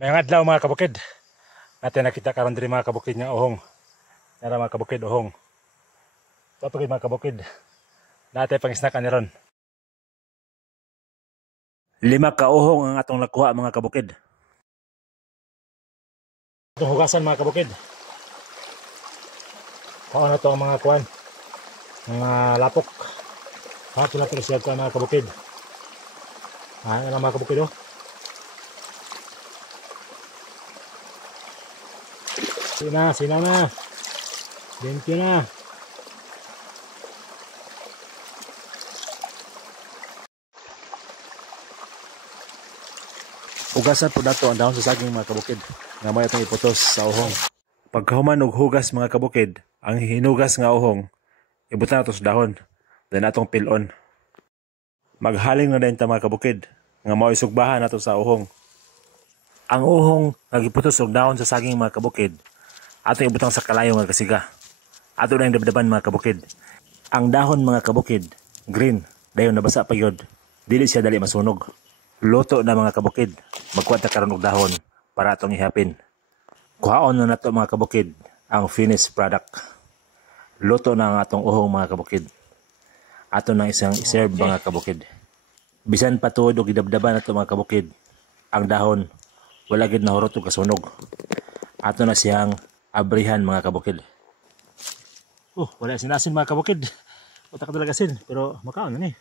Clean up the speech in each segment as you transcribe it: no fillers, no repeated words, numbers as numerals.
Mayong adlaw mga kabukid. Natin nakita karon diri mga kabukid nga uhong. Nara mga kabukid uhong. Papagid mga kabukid. Natin pangisnakan ni ron. 5 ka uhong ang atong nakuha mga kabukid. Itong hugasan mga kabukid. Kao na to ang mga kuan. Mga lapok. Hato na ito siya mga kabukid. Ano mga kabukid oh. Sina na. 20 na. Hugasan po nato ang dahon sa saging mga kabukid. Nga may itong iputos sa uhong. Pagkahuman og hugas mga kabukid, ang hinugas nga uhong, ibutan nato sa dahon. Then atong pilon. Maghaling na din ta mga kabukid. Nga may isugbahan nato sa uhong. Ang uhong nagiputos og dahon sa saging mga kabukid. Ato ibutang sa kalayo nga kasiga. Ato na yung dabdaban mga kabukid. Ang dahon mga kabukid, green, dayon nabasa pa yun. Dili siya dali masunog. Luto na mga kabukid. Magkuha ta karon og dahon para atong ihapin. Kuhaon na nato mga kabukid ang finished product. Luto na ang atong uhong mga kabukid. Ato na isang iserve mga kabukid. Bisan patuod og gidabdaban nato mga kabukid. Ang dahon wala gid nahurot og kasunog. Ato na siyang abrihan mga kabukid. Wala sinasin mga kabukid. Wala ka talaga sin, pero makaon na ni.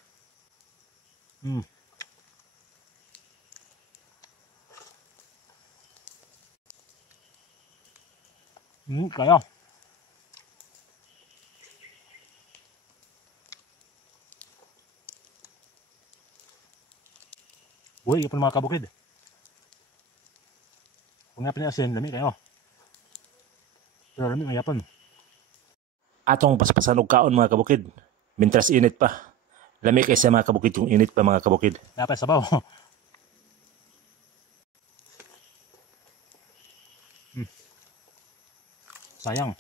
Kaya. Buhay ka pa mga kabukid. Kung nga pinasin, lami kayo. Pero lami mayapon. Atong paspasan og kaon mga kabukid. Mintras init pa. Lami kaysa mga kabukid yung init pa mga kabukid. Dapat sabaw. Sayang.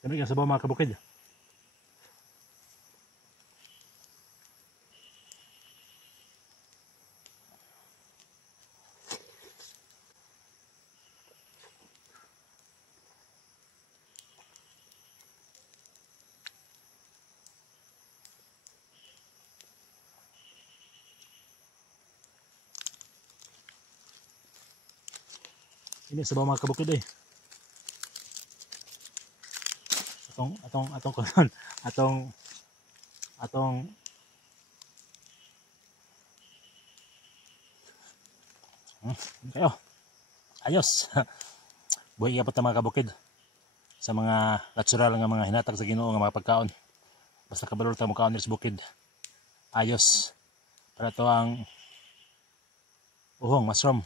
Lami kaysa sabaw mga kabukid. Ini sabaw mga kabukid eh. Atong kayo. Ayos. Buhay ka pa ta mga kabukid. Sa mga natural nga mga hinatag sa Ginoo nga mga pagkaon. Basta kabalor ta mo kaon sa bukid. Ayos. Para to ang uhong mushroom.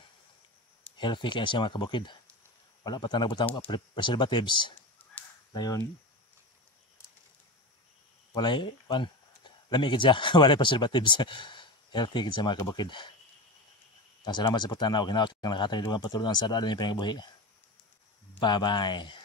Healthy kaya siya mga kabukid. Wala pa tayo nagbutang preservatives. Dayon walay lami gid siya. Walay preservatives. Healthy gid siya mga kabukid. Salamat sa pagtanaw. Hinaot kang nakatay dugang patuloy sa daan ni pinangbuhi. Bye bye.